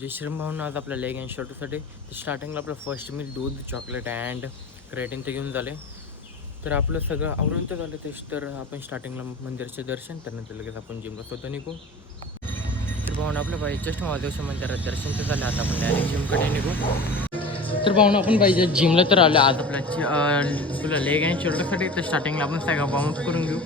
जे श्रम भावना आज आपल्या लेग अँड शर्टसाठी स्टार्टिंगला आपलं फर्स्ट मील दूध चॉकलेट अँड क्रेटिन ते घेऊन झाले. तर आपलं सगळं आवरून तर झालं तेच. तर आपण स्टार्टिंगला मंदिराचे दर्शन त्यानंतर लगेच आपण जिमला स्वतः निघू. तर भावना आपलं बाई जस्ट महादेवच्या मंदिरात दर्शन तर झालं. आता आपण डायरेक्ट जिमकडे निघू. तर भावना आपण पाहिजे जिमला तर आलं. आज आपल्या तुला लेग अँड शोल्डरसाठी तर स्टार्टिंगला आपण सगळं वॉर्मअप करून घेऊ.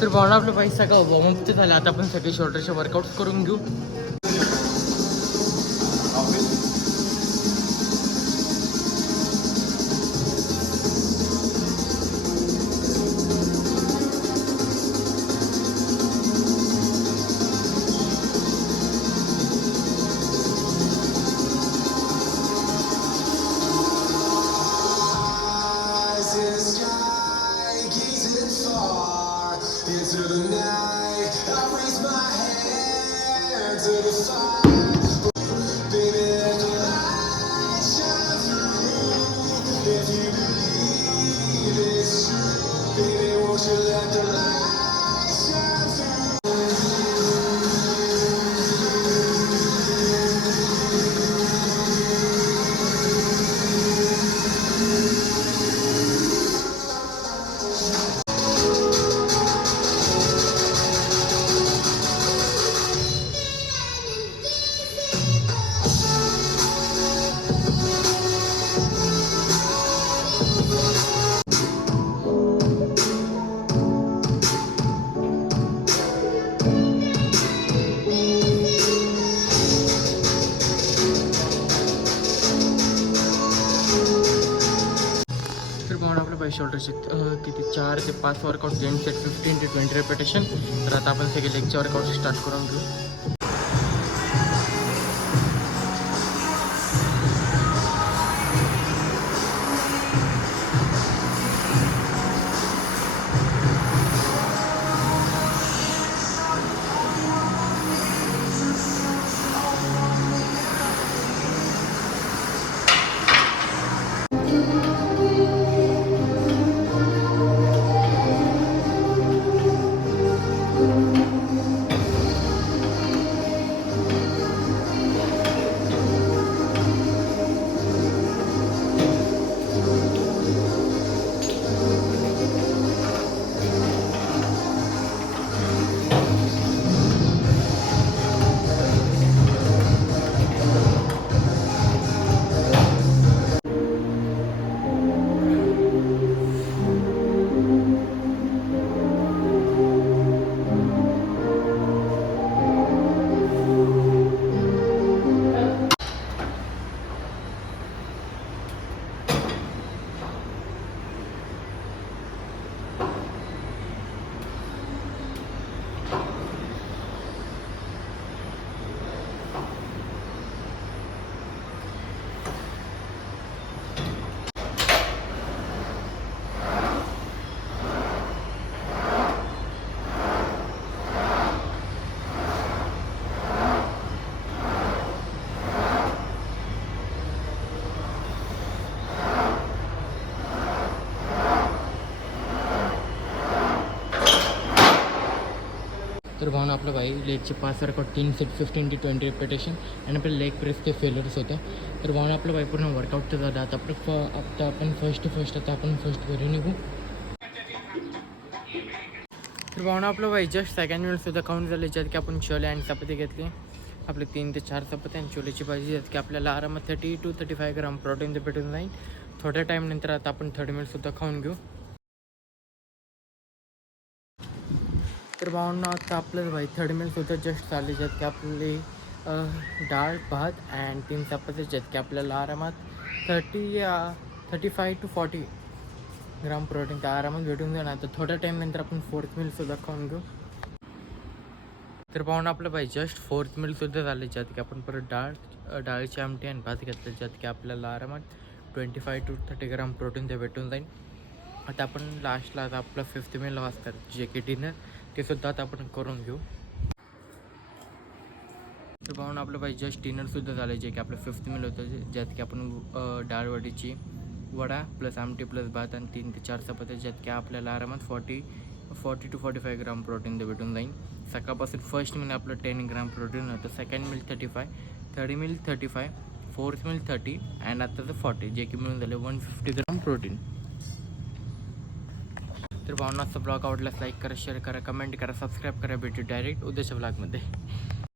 तर भावना आपलं पैसा का वॉर्मअप तर झालं. आता आपण सगळे शोल्डरचे वर्कआउट्स करून घेऊ. शोल्डरचे किती 4 ते 5 वर्कआउट गेम सेट 15 ते 20 रेपिटेशन. तर आता आपण सगळे लेगचे वर्कआउट स्टार्ट करून घेऊ. तर भावना आपलं भाई लेगचे 5 वर्कआउट 3 सेट 15 to 20 रिपिटेशन आणि आपले लेग प्रेसचे फेलर्स होते. तर भावना आपलं भाई पूर्ण वर्कआउट तर झालं. आता आपण फर्स्ट घरी निघू. तर भावना आपलं भाई जस्ट सेकंड मिनिटसुद्धा काउंट झाले, ज्यात की आपण छोले आणि चपाती घेतली. आपले 3 ते 4 चपाती आणि छोलेची भाजी, ज्यात की आपल्याला आरामात 30 to 35 ग्राम प्रोटीन ते भेटून जाईल. थोड्या टाईमनंतर आता आपण 30 मिनिटसुद्धा खाऊन घेऊ. तर भावना आता आपलं भाई 30 मिनिटसुद्धा जस्ट चालले, ज्यात की आपली डाळ भात अँड 3 चपाती, ज्यात की आपल्याला आरामात 35 to 40 ग्राम प्रोटीन तर आरामात भेटून जाणार. तर थोड्या टाईमनंतर आपण 4th मिलसुद्धा खाऊन घेऊ. तर पाहून आपलं भाई जस्ट 4th मिलसुद्धा झाले, ज्यात की आपण परत डाळीची आमटी आणि भात घेतले, ज्यात की आपल्याला आरामात 25 to 30 ग्राम प्रोटीन ते भेटून जाईल. आता आपण लास्टला आता आपलं 5th मिल वाजतात, जे की डिनर, ते सुद्धा आता आपण करून घेऊ. तर पाहून आपलं भाई जस्ट डिनरसुद्धा झालं, जे की आपलं 5th मिल होतं, ज्यात की आपण डाळवडीची वडा प्लस आमटी प्लस भात आणि 3 ते 4 चपात्या, ज्यात की आपल्याला आरामात 40 to 45 ग्राम प्रोटीन ते भेटून जाईल. सकाळपासून फर्स्ट मिल आपलं 10 ग्राम प्रोटीन होतं, second mill 35, third mill 35, 4th mill 30 and आत्ताचं 40, जे की मिळून झालं 150 ग्राम प्रोटीन. तर भावनाचा ब्लॉग आवडल्यास लाईक करा, शेअर करा, कमेंट करा, सबस्क्राईब करा. भेटू डायरेक्ट उद्याच्या ब्लॉगमध्ये.